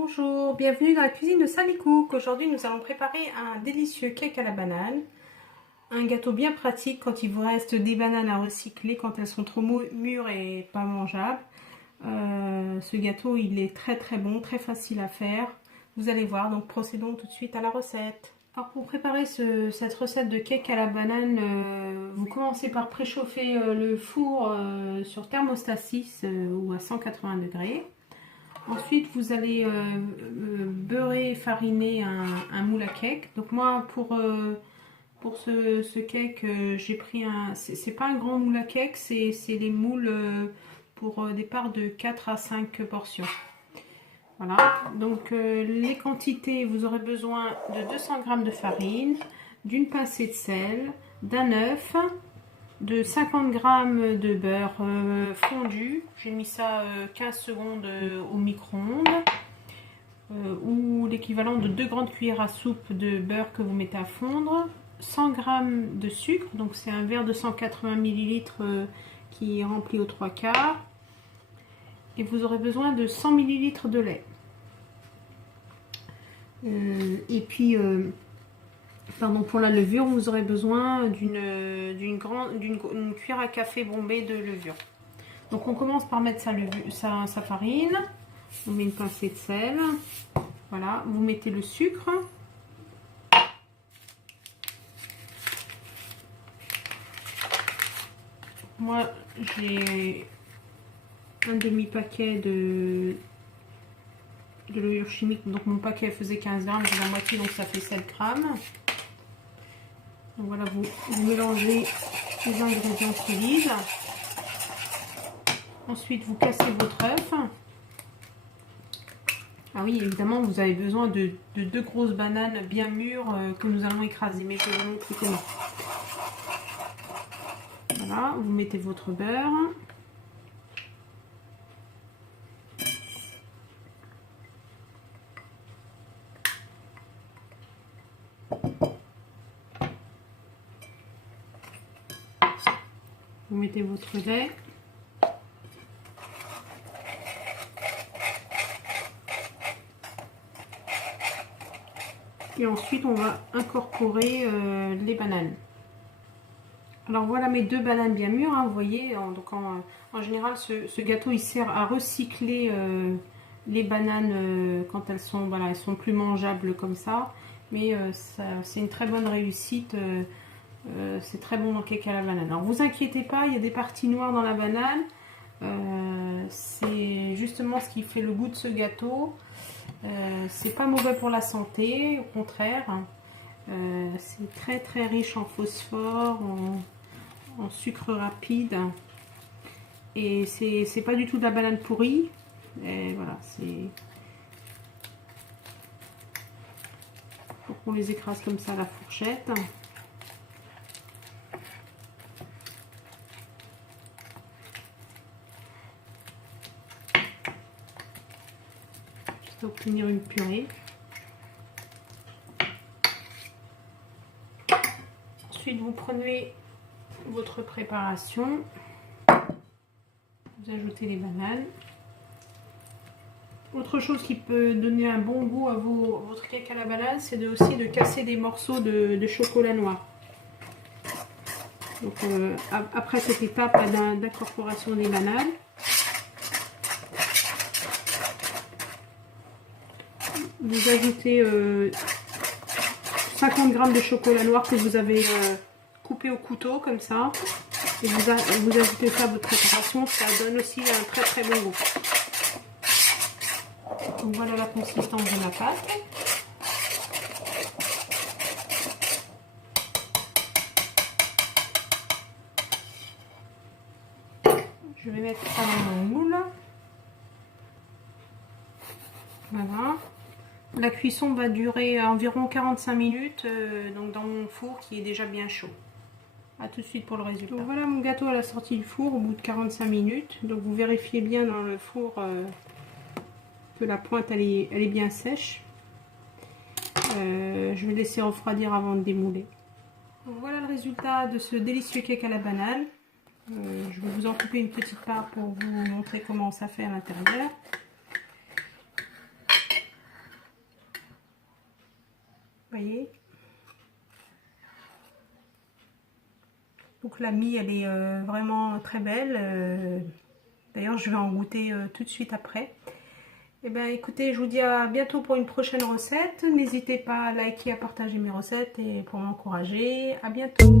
Bonjour, bienvenue dans la cuisine de Sally Cook. Aujourd'hui nous allons préparer un délicieux cake à la banane. Un gâteau bien pratique quand il vous reste des bananes à recycler, quand elles sont trop mûres et pas mangeables. Ce gâteau il est très bon, très facile à faire. Vous allez voir, donc procédons tout de suite à la recette. Alors pour préparer cette recette de cake à la banane, vous commencez par préchauffer le four sur thermostat 6 ou à 180 degrés. Ensuite, vous allez beurrer et fariner un moule à cake. Donc moi, pour ce cake, j'ai pris un... C'est pas un grand moule à cake, c'est les moules pour des parts de 4 à 5 portions. Voilà, donc les quantités, vous aurez besoin de 200 g de farine, d'une pincée de sel, d'un œuf, de 50 g de beurre fondu. J'ai mis ça 15 secondes au micro-ondes, ou l'équivalent de 2 grandes cuillères à soupe de beurre que vous mettez à fondre, 100 g de sucre, donc c'est un verre de 180 ml qui est rempli aux 3/4, et vous aurez besoin de 100 ml de lait. Et puis pour la levure, vous aurez besoin d'une cuillère à café bombée de levure. Donc on commence par mettre sa farine, on met une pincée de sel, voilà, vous mettez le sucre, moi j'ai un demi-paquet de levure chimique, donc mon paquet faisait 15 grammes, j'ai la moitié, donc ça fait 7 grammes. Donc voilà, vous mélangez les ingrédients solides. Ensuite, vous cassez votre œuf. Ah oui, évidemment, vous avez besoin de 2 grosses bananes bien mûres que nous allons écraser, mais je vais vous montrer comment. Voilà, vous mettez votre beurre. Vous mettez votre lait. Et ensuite, on va incorporer les bananes. Alors voilà mes 2 bananes bien mûres, hein, vous voyez. Donc en général, ce gâteau il sert à recycler les bananes quand elles sont plus mangeables comme ça. Mais c'est une très bonne réussite. C'est très bon dans le cake à la banane. Alors vous inquiétez pas, il y a des parties noires dans la banane. C'est justement ce qui fait le goût de ce gâteau. C'est pas mauvais pour la santé, au contraire. C'est très riche en phosphore, en sucre rapide. Et c'est pas du tout de la banane pourrie. Et voilà, c'est pour qu'on les écrase comme ça à la fourchette. Obtenir une purée. Ensuite, vous prenez votre préparation, vous ajoutez les bananes. Autre chose qui peut donner un bon goût à votre cake à la banane, c'est aussi de casser des morceaux de chocolat noir. Donc après cette étape d'incorporation des bananes, vous ajoutez 50 g de chocolat noir que vous avez coupé au couteau comme ça, et vous ajoutez ça à votre préparation. Ça donne aussi un très bon goût. Donc voilà la consistance de la pâte. Je vais mettre ça dans mon moule. Voilà. La cuisson va durer environ 45 minutes donc dans mon four qui est déjà bien chaud. A tout de suite pour le résultat. Donc voilà mon gâteau à la sortie du four au bout de 45 minutes. Donc vous vérifiez bien dans le four que la pointe elle est bien sèche. Je vais laisser refroidir avant de démouler. Donc voilà le résultat de ce délicieux cake à la banane. Je vais vous en couper une petite part pour vous montrer comment ça fait à l'intérieur. voyez. Donc la mie, elle est vraiment très belle. D'ailleurs, je vais en goûter tout de suite après. Et bien écoutez, je vous dis à bientôt pour une prochaine recette. N'hésitez pas à liker, à partager mes recettes et pour m'encourager. À bientôt.